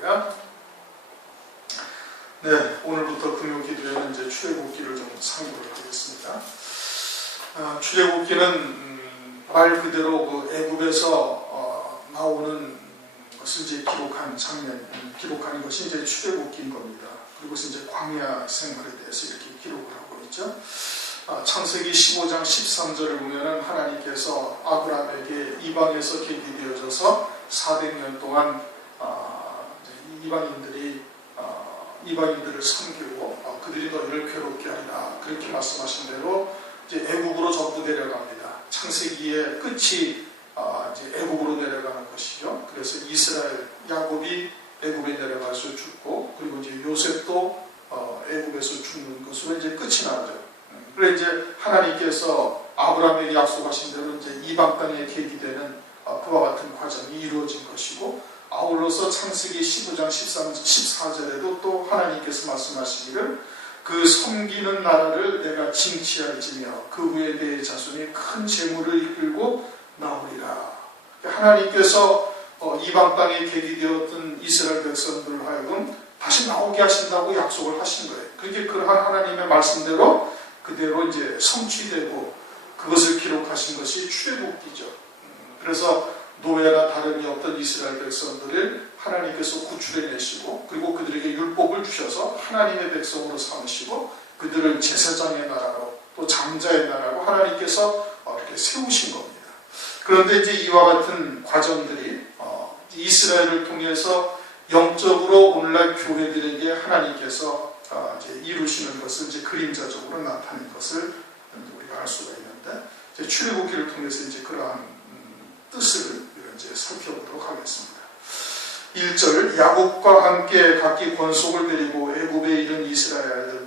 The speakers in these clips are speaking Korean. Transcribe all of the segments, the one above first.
할렐루야. 네, 오늘부터 금요기도에는 이제 출애굽기를 좀 상고를 하겠습니다. 출애굽기는 말 그대로 그 애굽에서 나오는 것을 이제 기록한 장면, 기록하는 것이 이제 출애굽기인 겁니다. 그리고 이제 광야 생활에 대해서 이렇게 기록을 하고 있죠. 창세기 15장 13절을 보면은 하나님께서 아브라함에게 이방에서 계기되어져서 400년 동안 이방인들을 섬기고 그들이 너희를 괴롭게 하리라 그렇게 말씀하신 대로 이제 애국으로 전부 내려갑니다. 창세기의 끝이 이제 애국으로 내려가는 것이죠. 그래서 이스라엘 야곱이 애국에 내려가서 죽고 그리고 이제 요셉도 애국에서 죽는 것으로 이제 끝이 나죠. 그래 이제 하나님께서 아브라함에게 약속하신 대로 이제 이방 땅에 계기되는 그와 같은 과정이 이루어진 것이고, 아울러서 창세기 15장 14절에도 또 하나님께서 말씀하시기를 그 섬기는 나라를 내가 징치할지며 그 후에 내 자손이 큰 재물을 이끌고 나오리라. 하나님께서 이방 땅에 계기되었던 이스라엘 백성들을 하여금 다시 나오게 하신다고 약속을 하신 거예요. 그렇게 그러한 하나님의 말씀대로 그대로 이제 성취되고 그것을 기록하신 것이 출애굽기죠. 그래서 노예나 다름이 없던 이스라엘 백성들을 하나님께서 구출해내시고 그리고 그들에게 율법을 주셔서 하나님의 백성으로 삼으시고 그들을 제사장의 나라로 또 장자의 나라로 하나님께서 이렇게 세우신 겁니다. 그런데 이제 이와 같은 과정들이 이스라엘을 통해서 영적으로 오늘날 교회들에게 하나님께서 이제 이루시는 것을 이제 그림자적으로 나타낸 것을 우리가 알 수가 있는데, 이제 출애굽기를 통해서 이제 그러한 뜻을 이제 살펴보도록 하겠습니다. 1절 야곱과 함께 각기 권속을 데리고 애굽에 이른 이스라엘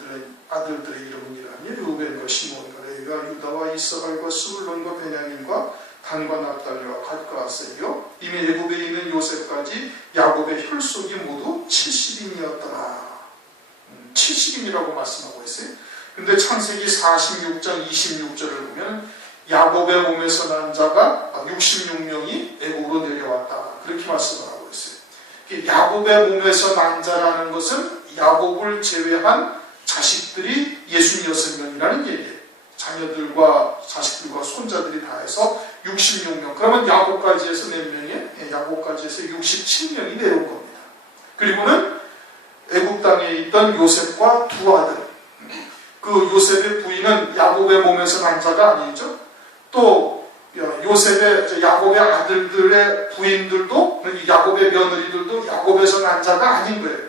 아들들의 이름은 이라니 르우벤과 시몬과 레위와 유다와 이스라엘과 스불론과 베냐민과 단과 납달리와 갓과 아셀이요 이미 애굽에 있는 요셉까지 야곱의 혈속이 모두 70인이었더라. 70인이라고 말씀하고 있어요. 근데 창세기 46장 26절을 보면 야곱의 몸에서 난 자가 66명이 애굽으로 내려왔다. 그렇게 말씀을 하고 있어요. 야곱의 몸에서 난 자라는 것은 야곱을 제외한 자식들이 66명이라는 얘기예요. 자녀들과 자식들과 손자들이 다 해서 66명. 그러면 야곱까지 해서 몇 명이에요? 야곱까지 해서 67명이 내려온 겁니다. 그리고는 애굽 땅에 있던 요셉과 두 아들. 그 요셉의 부인은 야곱의 몸에서 난 자가 아니죠. 또 야곱의 아들들의 부인들도 야곱의 며느리들도 야곱에서 난 자가 아닌 거예요.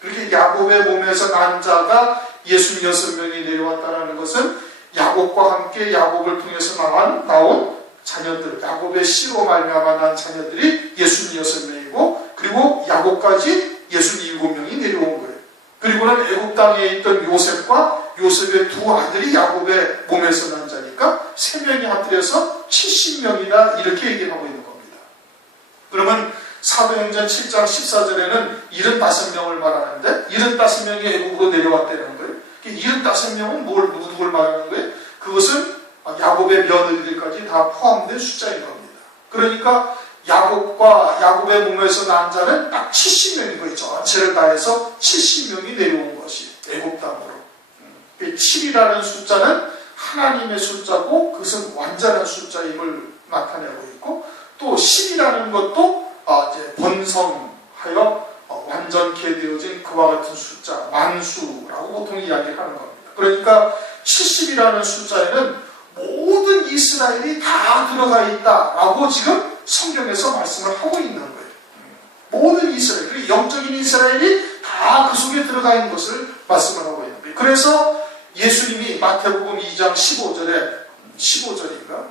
그렇게 야곱의 몸에서 난 자가 66명이 내려왔다는 것은 야곱과 함께 야곱을 통해서 나온 자녀들, 야곱의 씨로 말미암아 난 자녀들이 66명이고 그리고 야곱까지 67명이 내려온 거예요. 그리고는 애굽 땅에 있던 요셉과 요셉의 두 아들이 야곱의 몸에서 난 자니까 3명이 합들여서 70명이다 이렇게 얘기하고 있는 겁니다. 그러면 사도행전 7장 14절에는 75명을 말하는데 75명이 애굽으로 내려왔다는 거예요. 75명은 누굴 말하는 거예요? 그것은 야곱의 며느리들까지 다 포함된 숫자인 겁니다. 그러니까 야곱의 몸에서 난 자는 딱 70명인 거예요. 전체를 다해서 70명이 내려온 것이 애굽 땅으로. 7이라는 숫자는 하나님의 숫자고 그것은 완전한 숫자임을 나타내고 있고, 또 10이라는 것도 이제 번성하여 완전케 되어진 그와 같은 숫자, 만수라고 보통 이야기하는 겁니다. 그러니까 70이라는 숫자에는 모든 이스라엘이 다 들어가 있다라고 지금 성경에서 말씀을 하고 있는 거예요. 모든 이스라엘, 그리고 영적인 이스라엘이 다 그 속에 들어가 있는 것을 말씀을 하고 있는 거예요. 그래서 예수님이 마태복음 2장 15절인가?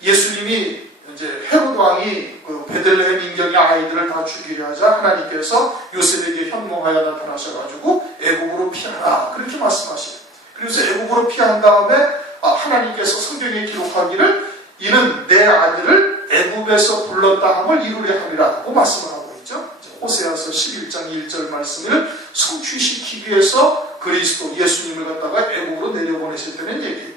예수님이 이제 헤롯 왕이 그 베들레헴 인경의 아이들을 다 죽이려 하자 하나님께서 요셉에게 현몽하여 나타나셔가지고 애굽으로 피하라 그렇게 말씀하시죠. 그래서 애굽으로 피한 다음에 하나님께서 성경에 기록하기를 이는 내 아들을 애굽에서 불렀다 함을 이루려 함이라고 말씀을 하고 있죠. 호세아서 11장 1절 말씀을 성취시키기 위해서 그리스도 예수님을 갖다가 애굽으로 내려보내셨다는 얘기예요.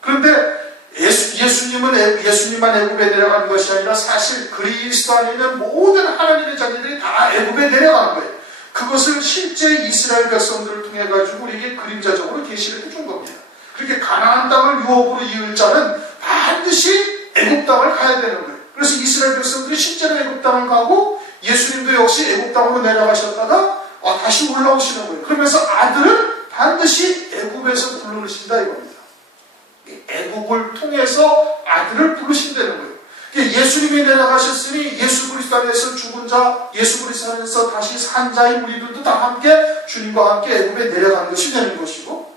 그런데 예수님은 예수님만 애굽에 내려간 것이 아니라 사실 그리스도 안에 있는 모든 하나님의 자녀들이 다 애굽에 내려간 거예요. 그것을 실제 이스라엘 백성들을 통해 가지고 우리에게 그림자적으로 계시를 해준 겁니다. 그렇게 가나안 땅을 유업으로 이을 자는 반드시 애굽 땅을 가야 되는 거예요. 그래서 이스라엘 백성들이 실제로 애굽 땅을 가고 예수님도 역시 애굽 땅으로 내려가셨다가 다시 올라오시는 거예요. 그러면서 아들은 반드시 애굽에서 부르신다 이겁니다. 애굽을 통해서 아들을 부르신다는 거예요. 예수님이 내려가셨으니 예수 그리스도 안에서 죽은 자, 예수 그리스도 안에서 다시 산 자인 우리들도 다 함께 주님과 함께 애굽에 내려간 것이 되는 것이고,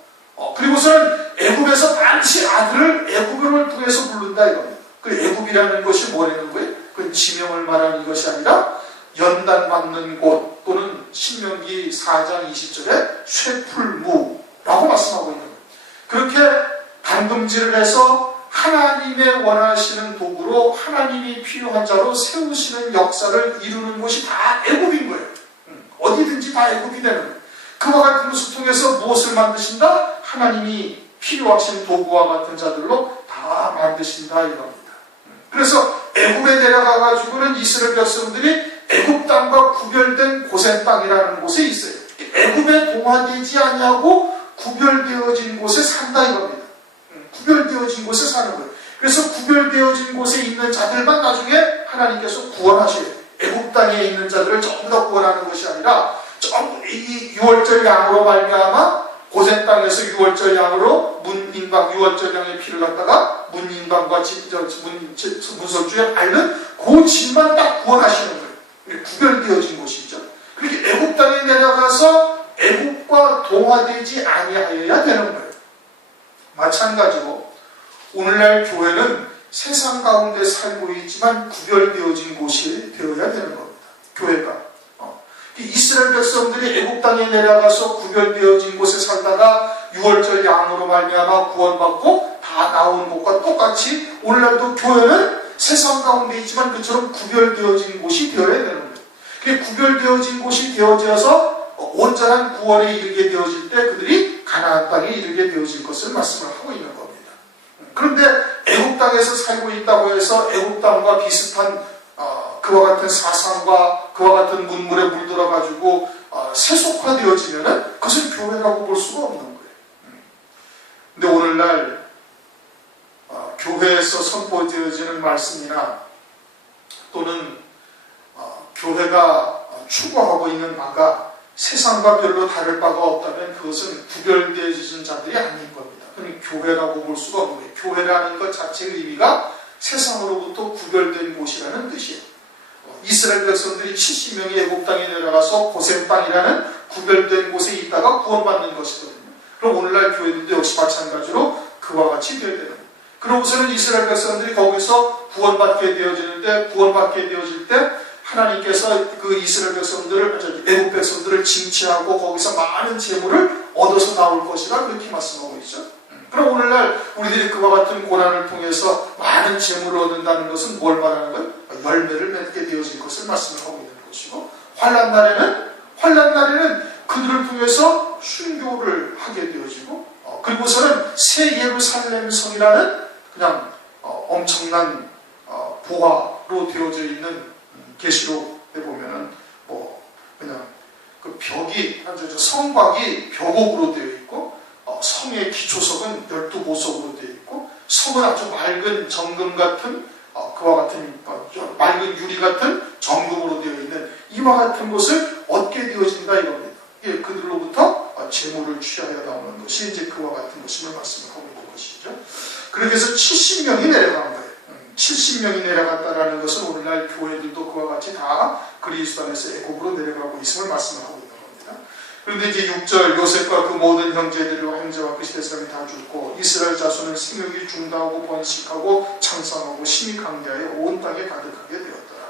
그리고서는 애굽에서 반드시 아들을 애굽을 통해서 부른다 이겁니다. 그 애굽이라는 것이 뭐라는 거예요? 그건 지명을 말하는 것이 아니라 연단받는 곳, 또는 신명기 4장 20절에 쇠풀무라고 말씀하고 있는 거예요. 그렇게 담금질을 해서 하나님의 원하시는 도구로 하나님이 필요한 자로 세우시는 역사를 이루는 곳이 다 애굽인 거예요. 어디든지 다 애굽이 되는 거예요. 그와 같은 것을 통해서 무엇을 만드신다? 하나님이 필요하신 도구와 같은 자들로 다 만드신다 이겁니다. 그래서 애굽에 내려가 가지고는 이스라엘 백성들이 애굽 땅과 구별된 고센 땅이라는 곳에 있어요. 애굽에 동화되지 아니하고 구별되어진 곳에 산다 이겁니다. 구별되어진 곳에 사는 거예요. 그래서 구별되어진 곳에 있는 자들만 나중에 하나님께서 구원하셔요. 애굽 땅에 있는 자들을 전부 다 구원하는 것이 아니라 전부 이 유월절 양으로 말미암아 고센 땅에서 유월절 양으로 문인방 유월절 양의 피를 갖다가 문인방과 문설주에 앓는 그 집만 딱 구원하시는 거예요. 구별되어진 곳이죠. 그렇게 애굽 땅에 내려가서 애굽과 동화되지 아니하여야 되는 거예요. 마찬가지로 오늘날 교회는 세상 가운데 살고 있지만 구별되어진 곳이 되어야 되는 겁니다. 교회가. 이스라엘 백성들이 애굽 땅에 내려가서 구별되어진 곳에 살다가 유월절 양으로 말미암아 구원받고 다 나온 곳과 똑같이 오늘날도 교회는 세상 가운데 있지만 그처럼 구별되어진 곳이 되어야 되는 거예요. 구별되어진 곳이 되어져서 온전한 구원에 이르게 되어질 때 그들이 가나안 땅에 이르게 되어질 것을 말씀을 하고 있는 겁니다. 그런데 애굽 땅에서 살고 있다고 해서 애굽 땅과 비슷한 그와 같은 사상과 그와 같은 문물에 물들어 가지고 세속화되어지면은 그것은 교회라고 볼 수가 없는 거예요. 근데 오늘날 교회에서 선포되어지는 말씀이나 또는 교회가 추구하고 있는 바가 세상과 별로 다를 바가 없다면 그것은 구별되어진 자들이 아닌 겁니다. 그러니 교회라고 볼 수가 없는 거예요. 교회라는 것 자체의 의미가 세상으로부터 구별된 곳이라는 뜻이에요. 이스라엘 백성들이 70명이 애굽 땅에 내려가서 고센 땅이라는 구별된 곳에 있다가 구원받는 것이거든요. 그럼 오늘날 교회들도 역시 마찬가지로 그와 같이 되어야 되는 거예요. 그러고서는 이스라엘 백성들이 거기서 구원받게 되어지는데 구원받게 되어질 때 하나님께서 그 이스라엘 백성들을 애굽 백성들을 징치하고 거기서 많은 재물을 얻어서 나올 것이라 그렇게 말씀하고 있죠. 그럼 오늘날 우리들이 그와 같은 고난을 통해서 많은 재물을 얻는다는 것은 뭘 말하는 거예요? 열매를 맺게 되어질 것을 말씀을 하고 있는 것이고, 환난 날에는 그들을 통해서 순교를 하게 되어지고, 그리고서는 새 예루살렘 성이라는 그냥 엄청난 보화로 되어져 있는 계시록에 보면은 그냥 그 벽이 성곽이 벽옥으로 되어 있고, 성의 기초석은 12보석으로 되어 있고, 성은 아주 맑은 정금 같은 그와 같은 맑은 유리 같은 정금으로 되어 있는 이와 같은 것을 얻게 되어진다 이겁니다. 그들로부터 재물을 취하여 나오는 것이 이제 그와 같은 것임을 말씀을 하고 있는 것이죠. 그렇게 해서 70명이 내려간 거예요. 70명이 내려갔다라는 것은 오늘날 교회들도 그와 같이 다 그리스도 안에서 애굽으로 내려가고 있음을 말씀을 하고 있는 겁니다. 그런데 이제 6절 요셉과 그 모든 형제들과 형제와 그 시대 사람이 다 죽고 이스라엘 자손은 생육이 중다하고 번식하고 창성하고 심히 강대하여 온 땅에 가득하게 되었더라.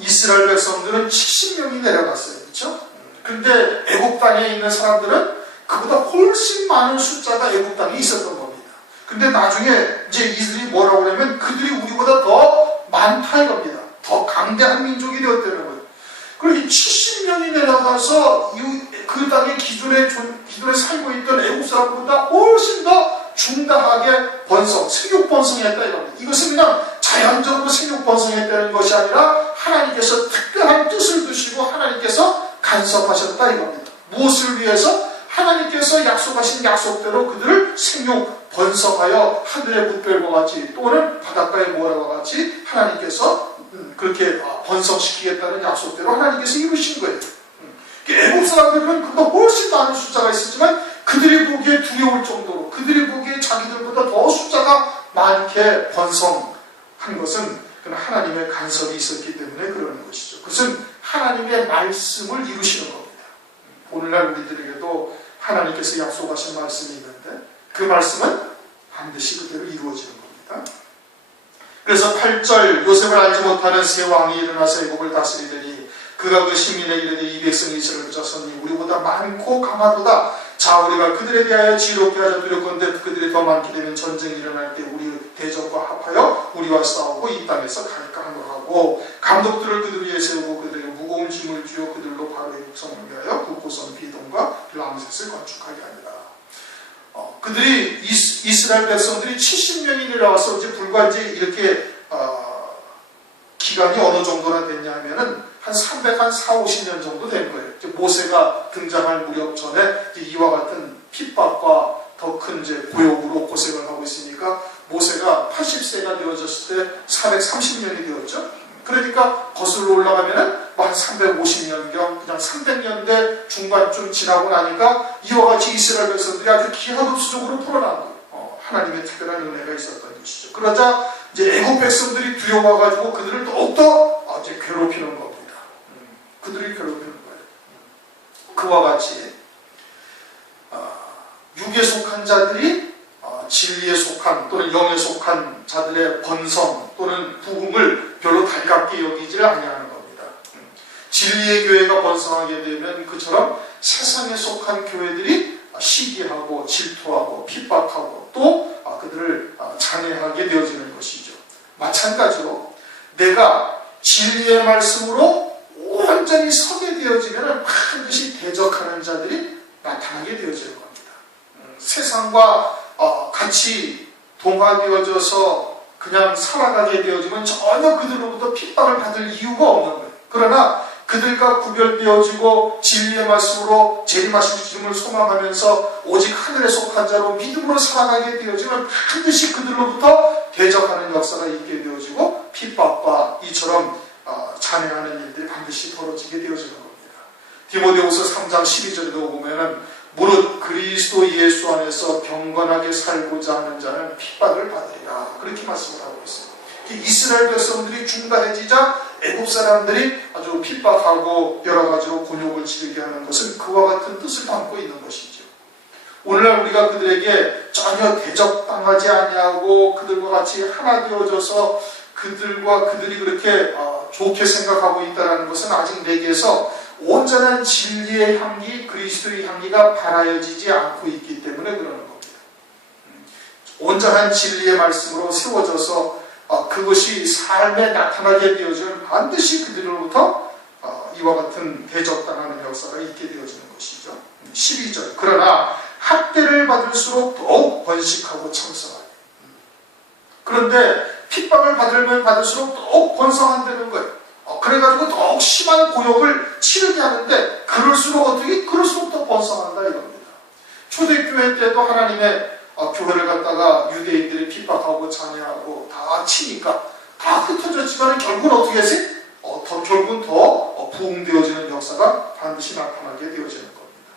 이스라엘 백성들은 70명이 내려갔어요. 그렇죠? 그런데 애굽 땅에 있는 사람들은 그보다 훨씬 많은 숫자가 애굽 땅에 있었던 겁니다. 근데 나중에 이제 이들이 뭐라고 하냐면 그들이 우리보다 더 많다 이겁니다. 더 강대한 민족이 되었다는 거예요. 그리고 70명이 내려가서 그 땅에 기존에 살고 있던 애국 사람보다 훨씬 더 중다하게 번성, 생육 번성했다 이겁니다. 이것은 그냥 자연적으로 생육 번성했다는 것이 아니라 하나님께서 특별한 뜻을 두시고 하나님께서 간섭하셨다 이겁니다. 무엇을 위해서? 하나님께서 약속하신 약속대로 그들을 생육 번성하여 하늘의 뭇별과 같이 또는 바닷가의 모래와 같이 하나님께서 그렇게 번성시키겠다는 약속대로 하나님께서 이루신 거예요. 애국 사람들은 그보다 훨씬 많은 숫자가 있었지만 그들이 보기에 두려울 정도로 그들이 보기에 자기들보다 더 숫자가 많게 번성한 것은 하나님의 간섭이 있었기 때문에 그러는 것이죠. 그것은 하나님의 말씀을 이루시는 겁니다. 오늘날 우리들에게도 하나님께서 약속하신 말씀이 있는데 그 말씀은 반드시 그대로 이루어지는 겁니다. 그래서 8절 요셉을 알지 못하는 세 왕이 일어나서 애국을 다스리더니 그가 그 시민에 이르되 이 백성이 이스라엘 자손이 우리보다 많고 강하도다. 자 우리가 그들에 대하여 지혜롭게 하자 두렵건대 그들이 더 많게 되면 전쟁이 일어날 때 우리 대적과 합하여 우리와 싸우고 이 땅에서 갈까 하노라고 감독들을 그들 위에 세우고 그들에게 무거운 짐을 주어 그들로 바로 애국성을 위하여 국고선 비동과 람셋을 건축하게 하니라. 그들이 이스라엘 백성들이 70명이 내려와서 이제 불과 이제 이렇게 기간이 어느 정도나 됐냐 하면은 한 450년 정도 된 거예요. 이제 모세가 등장할 무렵 전에 이제 이와 같은 핍박과 더 큰 이제 고역으로 고생을 하고 있으니까 모세가 80세가 되어졌을 때 430년이 되었죠. 그러니까 거슬러 올라가면은 한 350년경, 그냥 300년대 중반쯤 지나고 나니까 이와 같이 이스라엘 백성들이 아주 기하급수적으로 풀어난 거예요. 하나님의 특별한 은혜가 있었던 것이죠. 그러자 이제 애국 백성들이 두려워가지고 그들을 더욱더 이제 괴롭히는 겁니다. 그들이 괴롭히는 거예요. 그와 같이 육에 속한 자들이 진리에 속한 또는 영에 속한 자들의 번성 또는 부흥을 별로 달갑게 여기지를 아니하는 겁니다. 진리의 교회가 번성하게 되면 그처럼 세상에 속한 교회들이 시기하고 질투하고 핍박하고 또 그들을 잔해하게 되어지는 것이죠. 마찬가지로 내가 진리의 말씀으로 온전히 서게 되어지면 반드시 대적하는 자들이 나타나게 되어질 겁니다. 세상과 같이 동화되어져서 그냥 살아가게 되어지면 전혀 그들로부터 핍박을 받을 이유가 없는 거예요. 그러나 그들과 구별되어지고 진리의 말씀으로 재림하신 주님을 소망하면서 오직 하늘에 속한 자로 믿음으로 살아가게 되어지면 반드시 그들로부터 대적하는 역사가 있게 되어지고 핍박과 이처럼 잔해하는 일들이 반드시 벌어지게 되어지는 겁니다. 디모데후서 3장 12절에도 보면은 무릇 그리스도 예수 안에서 경건하게 살고자 하는 자는 핍박을 받으리라 그렇게 말씀을 하고 있습니다. 이스라엘 백성들이 중다해지자 애국 사람들이 아주 핍박하고 여러 가지로 곤욕을 치르게 하는 것은 그와 같은 뜻을 담고 있는 것이죠. 오늘날 우리가 그들에게 전혀 대적당하지 아니하고 그들과 같이 하나 되어져서 그들이 그렇게 좋게 생각하고 있다는 것은 아직 내게서 온전한 진리의 향기, 그리스도의 향기가 발하여지지 않고 있기 때문에 그러는 겁니다. 온전한 진리의 말씀으로 세워져서 그것이 삶에 나타나게 되어지면 반드시 그들로부터 이와 같은 대적당하는 역사가 있게 되어지는 것이죠. 12절 그러나 학대를 받을수록 더욱 번식하고 참성하리. 그런데 핍박을 받으면 받을수록 더욱 번성한다는 거예요. 그래가지고 더욱 심한 고역을 치르게 하는데 그럴수록 더 번성한다 이겁니다. 초대교회 때도 하나님의 교회를 갖다가 유대인들이 핍박하고 잔해하고 다 치니까 다 흩어졌지만 결국은 어떻게 하지? 결국은 더 부흥되어지는 역사가 반드시 나타나게 되어지는 겁니다.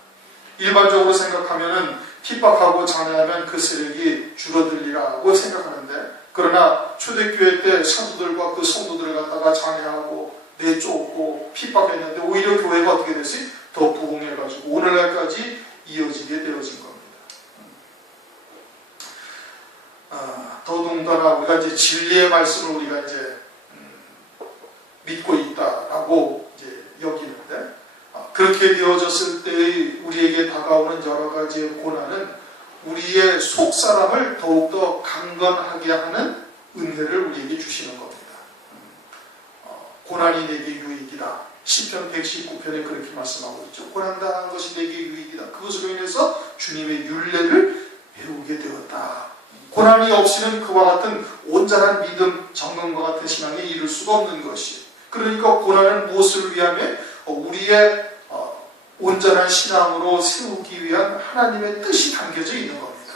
일반적으로 생각하면은 핍박하고 잔해하면 그 세력이 줄어들리라고 생각하는데 그러나 초대교회 때 사도들과 그 성도들을 갖다가 잔해하고 내쫓고 핍박했는데 오히려 교회가 어떻게 됐지? 더 부흥해가지고 오늘날까지 이어지게 되어진 겁니다. 더더군다나 우리가 이제 진리의 말씀을 우리가 이제 믿고 있다라고 이제 여기는데 그렇게 되어졌을 때의 우리에게 다가오는 여러 가지의 고난은 우리의 속 사람을 더욱더 강건하게 하는 은혜를 우리에게 주시는 겁니다. 고난이 내게 유익이다. 시편 119편에 그렇게 말씀하고 있죠. 고난당한 것이 내게 유익이다. 그것으로 인해서 주님의 율례를 배우게 되었다. 고난이 없이는 그와 같은 온전한 믿음, 정금과 같은 신앙에 이룰 수가 없는 것이. 그러니까 고난은 무엇을 위하면 우리의 온전한 신앙으로 세우기 위한 하나님의 뜻이 담겨져 있는 겁니다.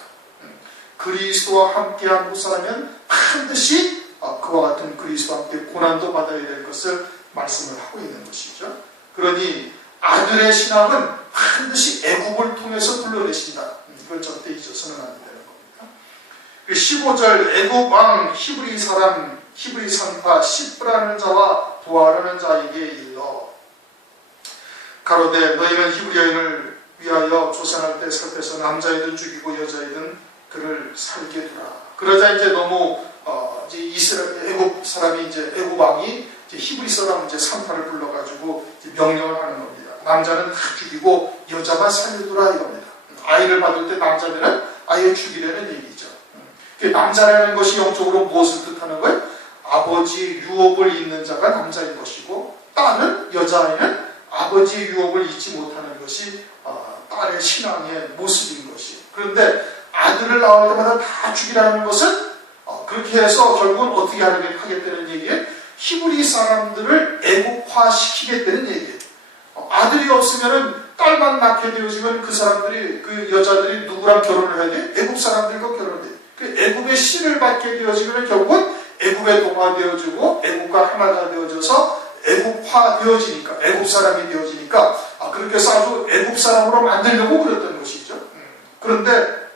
그리스도와 함께한 후사라면 반드시 그와 같은 그리스도와 함께 고난도 받아야 될 것을 말씀을 하고 있는 것이죠. 그러니 아들의 신앙은 반드시 애굽을 통해서 불러내신다. 이걸 절대 잊어서는 안 되는 겁니다. 15절 애굽 왕 히브리 사람 히브리 산파 시브라는 자와 부하라는 자에게 일러 가로되 너희는 히브리 여인을 위하여 조산할 때 살펴서 남자이든 죽이고 여자이든 그를 살게 두라. 그러자 이제 너무 이제 이스라엘 애굽 사람이 이제 애굽 왕이 이제 히브리 사람 이제 산파를 불러가지고 이제 명령을 하는 겁니다. 남자는 다 죽이고 여자만 살려두라 이겁니다. 아이를 받을 때 남자면은 아이를 죽이려는 얘기죠. 남자라는 것이 영적으로 무엇을 뜻하는 거예요? 아버지의 유업을 잇는 자가 남자인 것이고 딸은 여자아이는 아버지의 유업을 잊지 못하는 것이 딸의 신앙의 모습인 것이. 그런데 아들을 낳을 때마다 다 죽이라는 것은 그렇게 해서 결국은 어떻게 하겠다는 얘기예요? 히브리 사람들을 애국화시키겠다는 얘기예요. 아들이 없으면은 딸만 낳게 되어지면 그 사람들이 그 여자들이 누구랑 결혼을 해야 돼? 애국 사람들과 결혼을 해. 그 애국의 씨를 받게 되어지면 결국은 애국에 동화되어지고 애국과 하나가 되어져서 애국화 되어지니까 애국 사람이 되어지니까 그렇게 해서 아주 애국 사람으로 만들려고 그랬던 것이죠. 그런데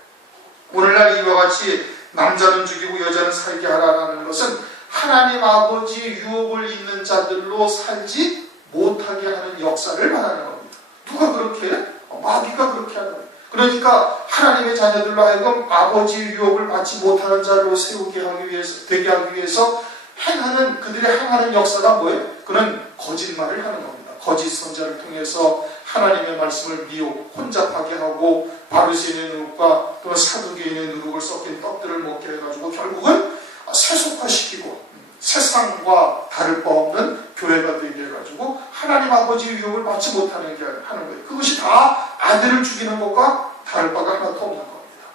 오늘날 이와 같이 남자는 죽이고 여자는 살게 하라는 것은 하나님 아버지의 유업을 잇는 자들로 살지 못하게 하는 역사를 말하는 겁니다. 누가 그렇게 해? 마귀가 그렇게 하는 거예요. 그러니까 하나님의 자녀들로 하여금 아버지의 유업을 받지 못하는 자로 세우게 하기 위해서, 되게 하기 위해서 그들의 행하는 역사가 뭐예요? 그는 거짓말을 하는 겁니다. 거짓 선자를 통해서 하나님의 말씀을 미혹, 혼잡하게 하고 바리새인의 누룩과 또 사두개인의 누룩을 섞인 떡들을 먹게 해가지고 결국은 세속화시키고 세상과 다를 바 없는 교회가 되게 해가지고 하나님 아버지의 유혹을 받지 못하는 게 하는 거예요. 그것이 다 아들을 죽이는 것과 다를 바가 하나도 없는 겁니다.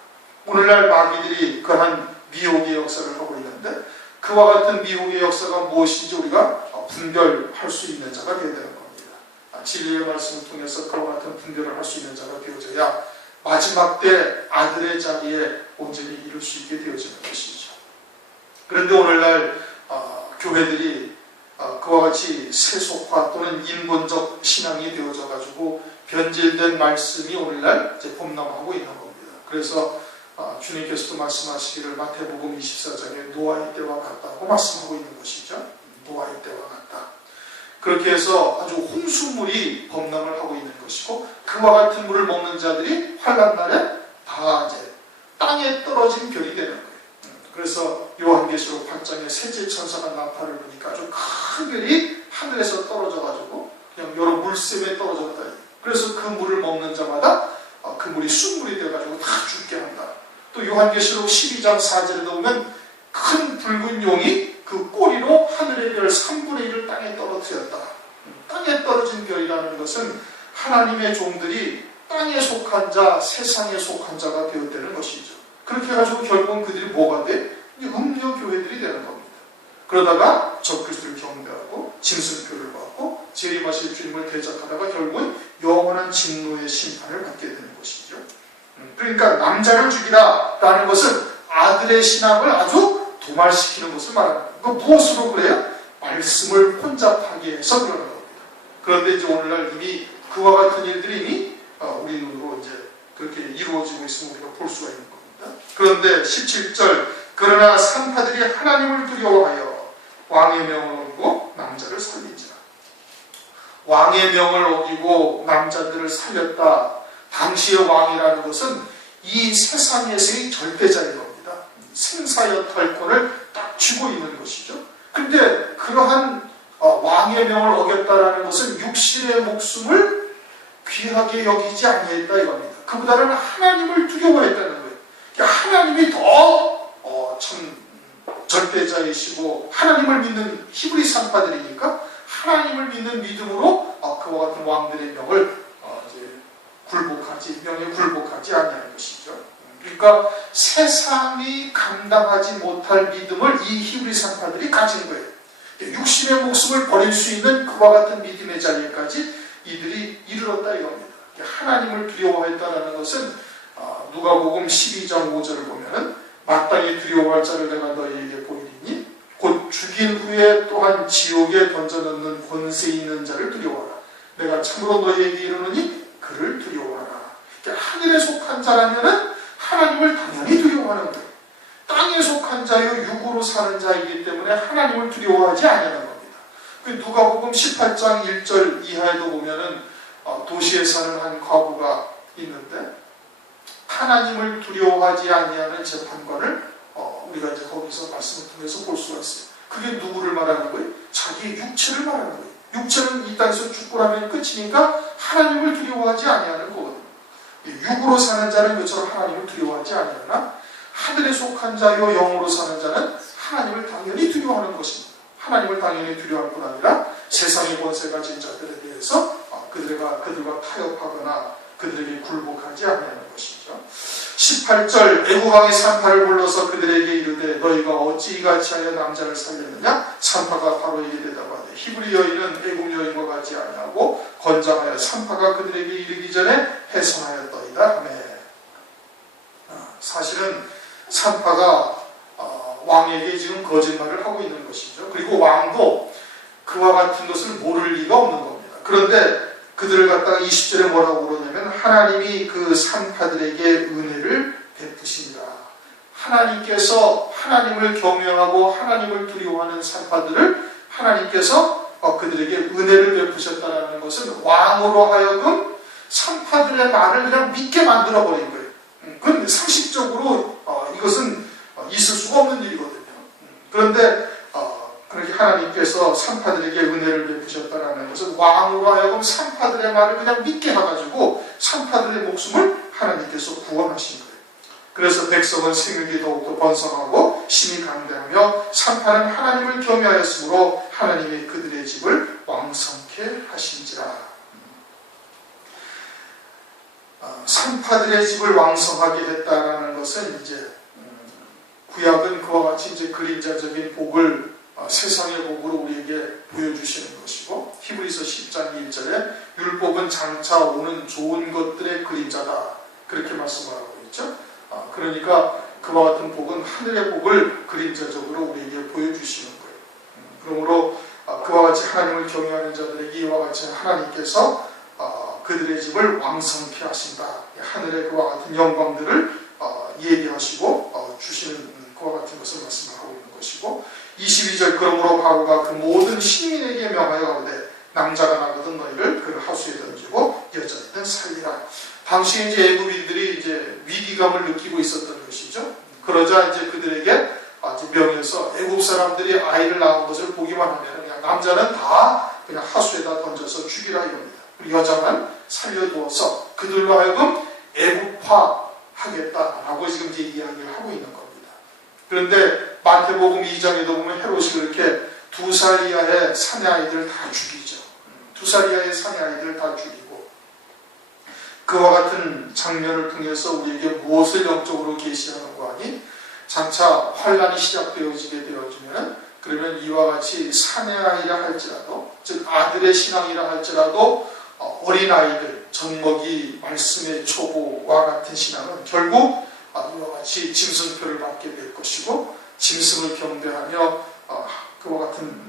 오늘날 마귀들이 그러한 미혹의 역사를 하고 있는데 그와 같은 미혹의 역사가 무엇인지 우리가 분별할 수 있는 자가 되어야 되는 겁니다. 진리의 말씀을 통해서 그와 같은 분별을 할 수 있는 자가 되어져야 마지막 때 아들의 자리에 온전히 이룰 수 있게 되어지는 것이죠. 그런데 오늘날 교회들이 그와 같이 세속화 또는 인본적 신앙이 되어져 가지고 변질된 말씀이 오늘날 이제 범람하고 있는 겁니다. 그래서 주님께서도 말씀하시기를 마태복음 24장에 노아의 때와 같다고 말씀하고 있는 것이죠. 노아의 때와 같다. 그렇게 해서 아주 홍수물이 범람을 하고 있는 것이고 그와 같은 물을 먹는 자들이 환난 날에 다 이제 땅에 떨어진 별이 되는 거예요. 그래서 요한계시록 8장에 셋째 천사가 나팔을 부니까 아주 큰 별이 하늘에서 떨어져가지고 그냥 여러 물샘에 떨어졌다. 그래서 그 물을 먹는 자마다 그 물이 쑥물이 되어가지고 다 죽게 한다. 또 요한계시록 12장 4절에 보면 큰 붉은 용이 그 꼬리로 하늘의 별 3분의 1을 땅에 떨어뜨렸다. 땅에 떨어진 별이라는 것은 하나님의 종들이 땅에 속한 자, 세상에 속한 자가 되었다는 것이죠. 그렇게 해가지고 결국은 그들이 뭐가 돼? 음료 교회들이 되는 겁니다. 그러다가 적그리스도를 경배하고 짐승표를 받고 재림하실 주님을 대적하다가 결국은 영원한 진노의 심판을 받게 되는 것이죠. 그러니까 남자를 죽이라라는 것은 아들의 신앙을 아주 도말시키는 것을 말하는 거예요. 그 무엇으로 그래요? 말씀을 혼잡하게 해서 그러는 겁니다. 그런데 이제 오늘날 이미 그와 같은 일들이 이미 우리 눈으로 이제 그렇게 이루어지고 있음을 우리가 볼 수가 있는 겁니다. 그런데 17절 그러나 산파들이 하나님을 두려워하여 왕의 명을 어기고 남자를 살린지라. 왕의 명을 어기고 남자들을 살렸다. 당시의 왕이라는 것은 이 세상에서의 절대자인 겁니다. 생사여탈권을 딱 쥐고 있는 것이죠. 근데 그러한 왕의 명을 어겼다라는 것은 육신의 목숨을 귀하게 여기지 아니했다 이겁니다. 그보다는 하나님을 두려워했다는 거예요. 하나님이 더 참 절대자이시고 하나님을 믿는 히브리 산파들이니까 하나님을 믿는 믿음으로 그와 같은 왕들의 명을 명에 굴복하지 아니하는 것이죠. 그러니까 세상이 감당하지 못할 믿음을 이 히브리 산파들이 가진 거예요. 육신의 목숨을 버릴 수 있는 그와 같은 믿음의 자리까지 이들이 이르렀다 이겁니다. 하나님을 두려워했다는 것은 누가복음 12장 5절을 보면은 마땅히 두려워할 자를 내가 너희에게 보이리니 곧 죽인 후에 또한 지옥에 던져넣는 권세 있는 자를 두려워하라. 내가 참으로 너희에게 이르노니 그를 두려워하라. 하늘에 속한 자라면은 하나님을 당연히 두려워하는 거예요. 땅에 속한 자요 육으로 사는 자이기 때문에 하나님을 두려워하지 아니하는 겁니다. 누가복음 18장 1절 이하에도 보면은 도시에 사는 한 과부가 있는데 하나님을 두려워하지 아니하는 재판관을 우리가 이제 거기서 말씀을 통해서 볼 수가 있어요. 그게 누구를 말하는 거예요? 자기의 육체를 말하는 거예요. 육체는 이 땅에서 죽고 나면 끝이니까 하나님을 두려워하지 아니하는 거거든요. 육으로 사는 자는 이처럼 하나님을 두려워하지 아니하나 하늘에 속한 자요 영으로 사는 자는 하나님을 당연히 두려워하는 것입니다. 하나님을 당연히 두려워할 뿐 아니라 세상의 권세 가진 자들에 대해서 그들과 타협하거나 그들에게 굴복하지 아니하는 것이죠. 18절 애국왕이 산파를 불러서 그들에게 이르되 너희가 어찌 이같이 하여 남자를 살렸느냐? 산파가 바로 이르되 대답하되 히브리 여인은 애국 여인과 같지 아니하고 건장하여 산파가 그들에게 이르기 전에 해산하였더이다 하매 사실은 산파가 왕에게 지금 거짓말을 하고 있는 것이죠. 그리고 왕도 그와 같은 것을 모를 리가 없는 겁니다. 그런데 그들을 갖다가 20절에 뭐라고 그러냐면 하나님이 그 산파들에게 은혜를 베푸십니다. 하나님께서 하나님을 경외하고 하나님을 두려워하는 산파들을 하나님께서 그들에게 은혜를 베푸셨다는 것은 왕으로 하여금 산파들의 말을 그냥 믿게 만들어버린 거예요. 그건 상식적으로 이것은 있을 수가 없는 일이거든요. 그런데 그렇게 하나님께서 산파들에게 은혜를 베푸셨다는 것은 왕으로 하여금 산파들의 말을 그냥 믿게 해가지고 산파들의 목숨을 하나님께서 구원하신 거예요. 그래서 백성은 생육이 더욱더 번성하고 심히 강대하며 산파는 하나님을 경외하였으므로 하나님이 그들의 집을 왕성케 하신지라. 산파들의 집을 왕성하게 했다라는 것은 이제 구약은 그와 같이 이제 그림자적인 복을 세상의 복으로 우리에게 보여주시는 것이고 히브리서 10장 1절에 율법은 장차 오는 좋은 것들의 그림자다 그렇게 말씀을 하고 있죠. 그러니까 그와 같은 복은 하늘의 복을 그림자적으로 우리에게 보여주시는 거예요. 그러므로 그와 같이 하나님을 경외하는 자들에게 이와 같이 하나님께서 그들의 집을 왕성케 하신다. 하늘의 그와 같은 영광들을 예비하시고 주시는 그와 같은 것을 말씀하고 있는 것이고 22절 그러므로 바로가 그 모든 시민에게 명하여 가로되 남자가 나거든 너희를 그 하수에 던지고 여자이든 살리라. 당시 이제 애굽인들이 이제 위기감을 느끼고 있었던 것이죠. 그러자 이제 그들에게 명해서 애굽 사람들이 아이를 낳은 것을 보기만 하면 그냥 남자는 다 그냥 하수에다 던져서 죽이라 이겁니다. 여자만 살려두어서 그들로 하여금 애굽화 하겠다라고 지금 이제 이야기를 하고 있는 겁니다. 그런데 마태복음 2장에도 보면 헤롯이 그렇게 2살 이하의 사내 아이들 다 죽이죠. 2살 이하의 사내 아이들 다 죽이고 그와 같은 장면을 통해서 우리에게 무엇을 영적으로 계시하는가 하니 장차 환란이 시작되어지게 되어지면 그러면 이와 같이 사내 아이라 할지라도 즉 아들의 신앙이라 할지라도 어린아이들 젖먹이 말씀의 초보와 같은 신앙은 결국 이와 같이 짐승표를 받게 될 것이고 짐승을 경배하며 그와 같은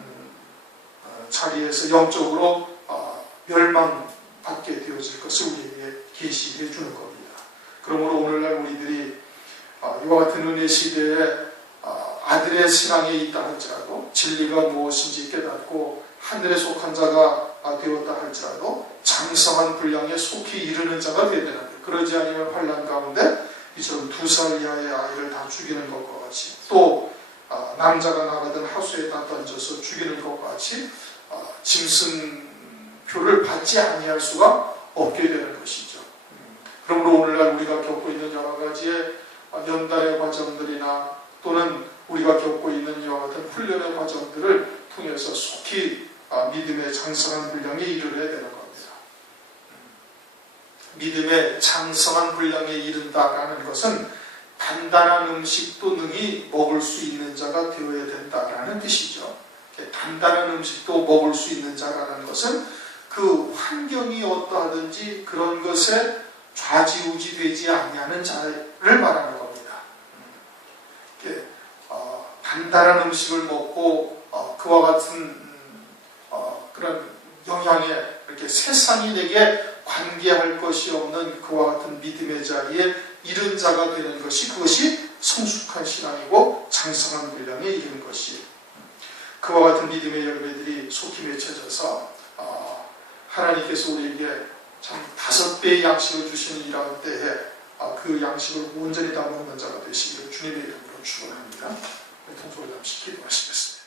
자리에서 영적으로 멸망받게 되어질 것을 우리에게 계시해 주는 겁니다. 그러므로 오늘날 우리들이 이와 같은 은혜 시대에 아들의 신앙에 있다 할지라도 진리가 무엇인지 깨닫고 하늘에 속한 자가 되었다 할지라도 장성한 분량에 속히 이르는 자가 되어야 되는데 그러지 않으면 환난 가운데 이처럼 2살 이하의 아이를 다 죽이는 것과 같이 또 남자가 나가던 하수에다 던져서 죽이는 것과 같이 짐승표를 받지 아니할 수가 없게 되는 것이죠. 그러므로 오늘날 우리가 겪고 있는 여러 가지의 연단의 과정들이나 또는 우리가 겪고 있는 이와 같은 훈련의 과정들을 통해서 속히 믿음의 장성한 분량에 이르러야 되는 겁니다. 믿음의 장성한 분량에 이른다라는 것은 단단한 음식도 능히 먹을 수 있는 자가 되어야 된다라는 뜻이죠. 단단한 음식도 먹을 수 있는 자라는 것은 그 환경이 어떠하든지 그런 것에 좌지우지 되지 아니하는 자를 말하는 겁니다. 단단한 음식을 먹고 그와 같은 그런 영향에 이렇게 세상이 내게 관계할 것이 없는 그와 같은 믿음의 자리에 이른 자가 되는 것이 그것이 성숙한 신앙이고 장성한 분량에 이르는 것이 그와 같은 믿음의 열매들이 속히 맺혀져서 하나님께서 우리에게 참 5배의 양식을 주시는 이러한 때에 그 양식을 온전히 다 먹는 자가 되시기를 주님의 이름으로 축원합니다. 통솔을 잠시 기도하시겠습니다.